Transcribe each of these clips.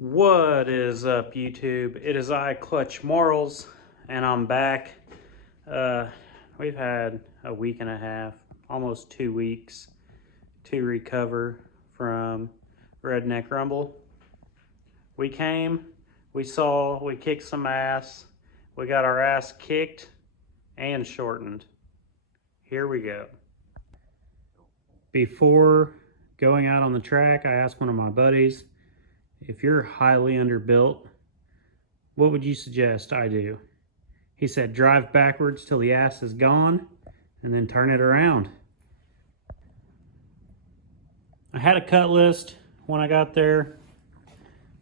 What is up, YouTube? It is I, Clutch Marles, and I'm back. We've had a week and a half, almost 2 weeks, to recover from Redneck Rumble. We came, we saw, we kicked some ass, we got our ass kicked and shortened. Here we go. Before going out on the track, I asked one of my buddies, if you're highly underbuilt, what would you suggest I do? He said, drive backwards till the ass is gone and then turn it around. I had a cut list when I got there.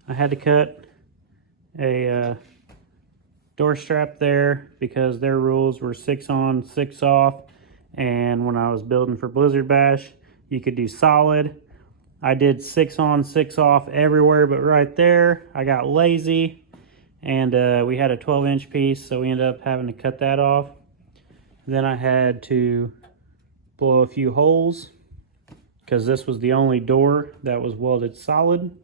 I had to cut a door strap there because their rules were 6 on, 6 off. And when I was building for Blizzard Bash, you could do solid. I did 6 on, 6 off everywhere but right there. I got lazy and we had a 12-inch piece, so we ended up having to cut that off. Then I had to blow a few holes because this was the only door that was welded solid.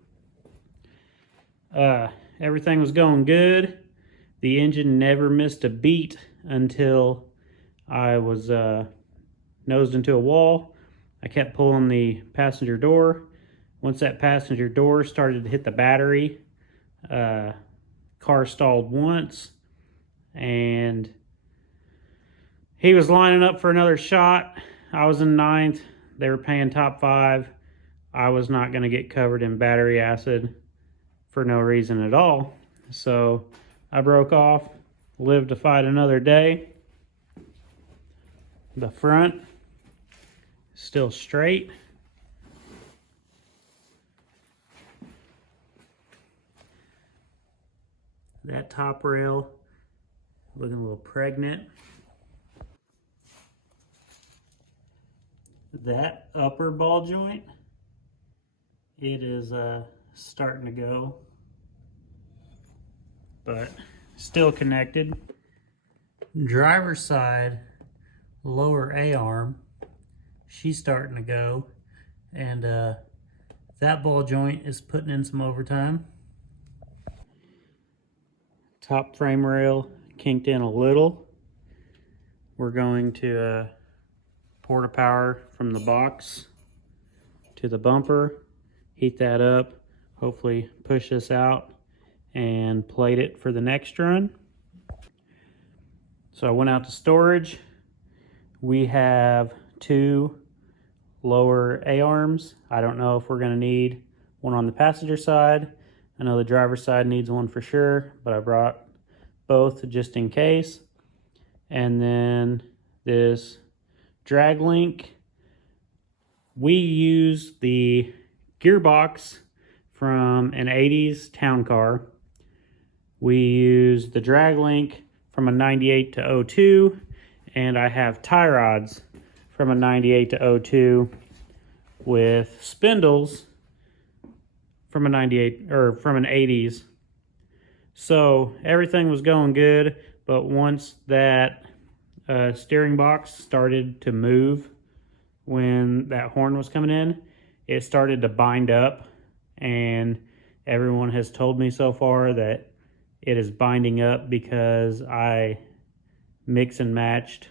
Everything was going good. The engine never missed a beat until I was nosed into a wall. I kept pulling the passenger door. Once that passenger door started to hit the battery, car stalled once, and he was lining up for another shot. I was in 9th. They were paying top 5. I was not going to get covered in battery acid for no reason at all. So I broke off, lived to fight another day. The front still straight. That top rail looking a little pregnant. That upper ball joint, it is starting to go, but still connected. Driver's side lower A-arm, she's starting to go, and that ball joint is putting in some overtime. Top frame rail kinked in a little. We're going to pour the power from the box to the bumper, heat that up, hopefully push this out and plate it for the next run. So I went out to storage. We have 2 lower A-arms. I don't know if we're going to need one on the passenger side. I know the driver's side needs one for sure, but I brought both just in case. And then this drag link. We use the gearbox from an 80s town car. We use the drag link from a 98 to 02. And I have tie rods from a 98 to 02 with spindles from a 98 or from an 80s. So everything was going good, but once that steering box started to move when that horn was coming in, it started to bind up, and everyone has told me so far that it is binding up because I mix and matched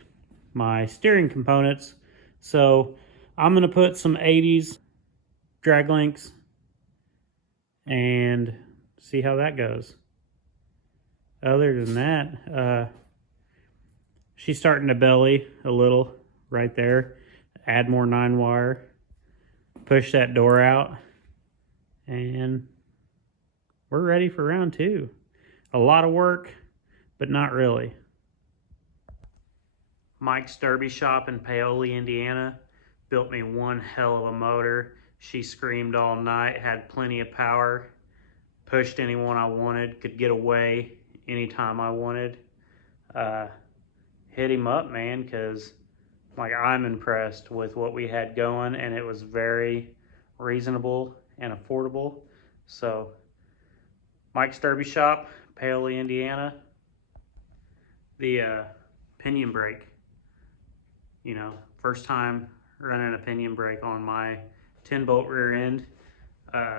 my steering components. So I'm going to put some 80s drag links and see how that goes. Other than that, she's starting to belly a little right there. Add more 9-wire, push that door out, and we're ready for round 2. A lot of work, but not really. Mike's Derby Shop in Paoli, Indiana, built me one hell of a motor. She screamed all night, had plenty of power, pushed anyone I wanted, could get away anytime I wanted. Hit him up, man, because I'm impressed with what we had going, and it was very reasonable and affordable. So Mike's Derby Shop, Paoli, Indiana. The Pinion Brake. You know, first time running a pinion brake on my 10-bolt rear end.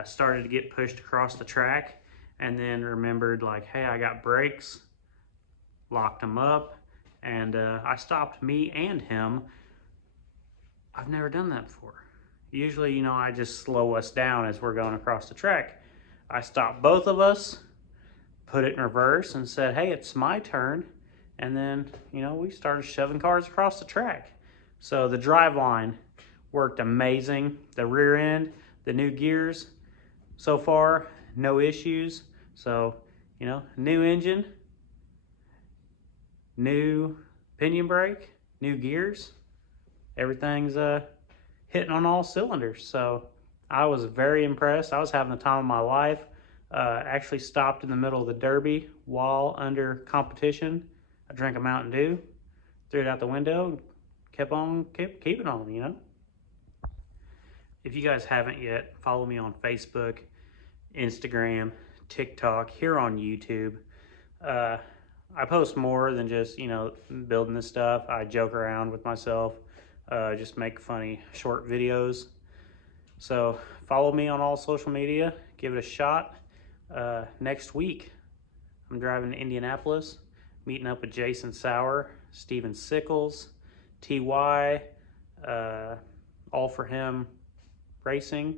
started to get pushed across the track, and then remembered like, hey, I got brakes, locked them up, and I stopped me and him. I've never done that before. Usually, you know, I just slow us down as we're going across the track. I stopped both of us, put it in reverse, and said, hey, it's my turn. And then, you know, we started shoving cars across the track. So the drive line worked amazing. The rear end, the new gears, so far, no issues. So, you know, new engine, new pinion brake, new gears. Everything's hitting on all cylinders. So I was very impressed. I was having the time of my life. Actually stopped in the middle of the Derby while under competition. I drank a Mountain Dew, threw it out the window, and kept keeping on, you know. If you guys haven't yet, follow me on Facebook, Instagram, TikTok, here on YouTube. I post more than just, you know, building this stuff. I joke around with myself, just make funny short videos. So follow me on all social media, give it a shot. Next week, I'm driving to Indianapolis, meeting up with Jason Sauer, Steven Sickles, TY, All For Him Racing.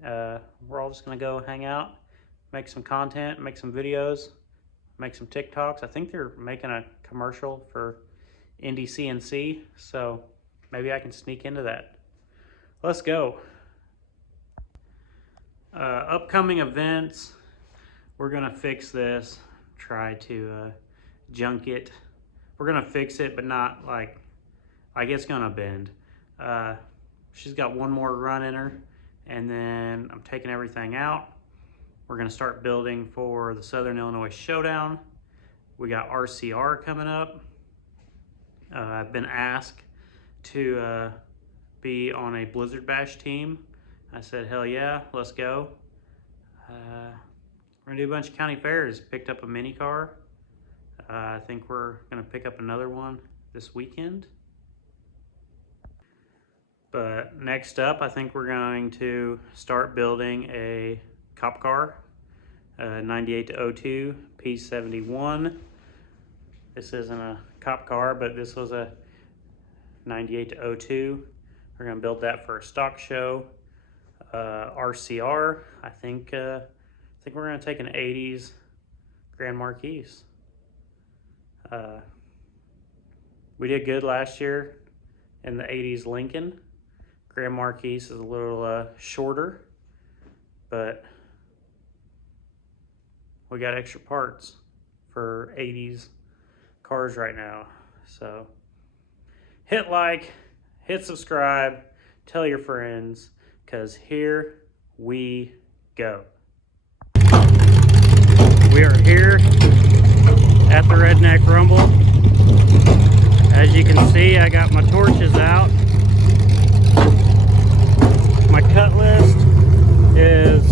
We're all just gonna go hang out, make some content, make some videos, make some TikToks. I think they're making a commercial for Indy CNC, so maybe I can sneak into that. Let's go. Upcoming events, we're gonna fix this, try to junk it. We're gonna fix it, but not like it's gonna bend. She's got one more run in her, and then I'm taking everything out. We're gonna start building for the Southern Illinois Showdown. We got RCR coming up. I've been asked to be on a Blizzard Bash team. I said, hell yeah, let's go. We're gonna do a bunch of county fairs. Picked up a mini car. I think we're gonna pick up another one this weekend. But next up, I think we're going to start building a cop car, 98 to 02 P71. This isn't a cop car, but this was a 98 to 02. We're gonna build that for a stock show. RCR, I think we're gonna take an 80s Grand Marquis. We did good last year in the 80s Lincoln. Grand Marquis is a little shorter, but we got extra parts for 80s cars right now. So hit like, hit subscribe, tell your friends, because here we go. We are here at the Redneck Rumble. As you can see, I got my torches out. My cut list is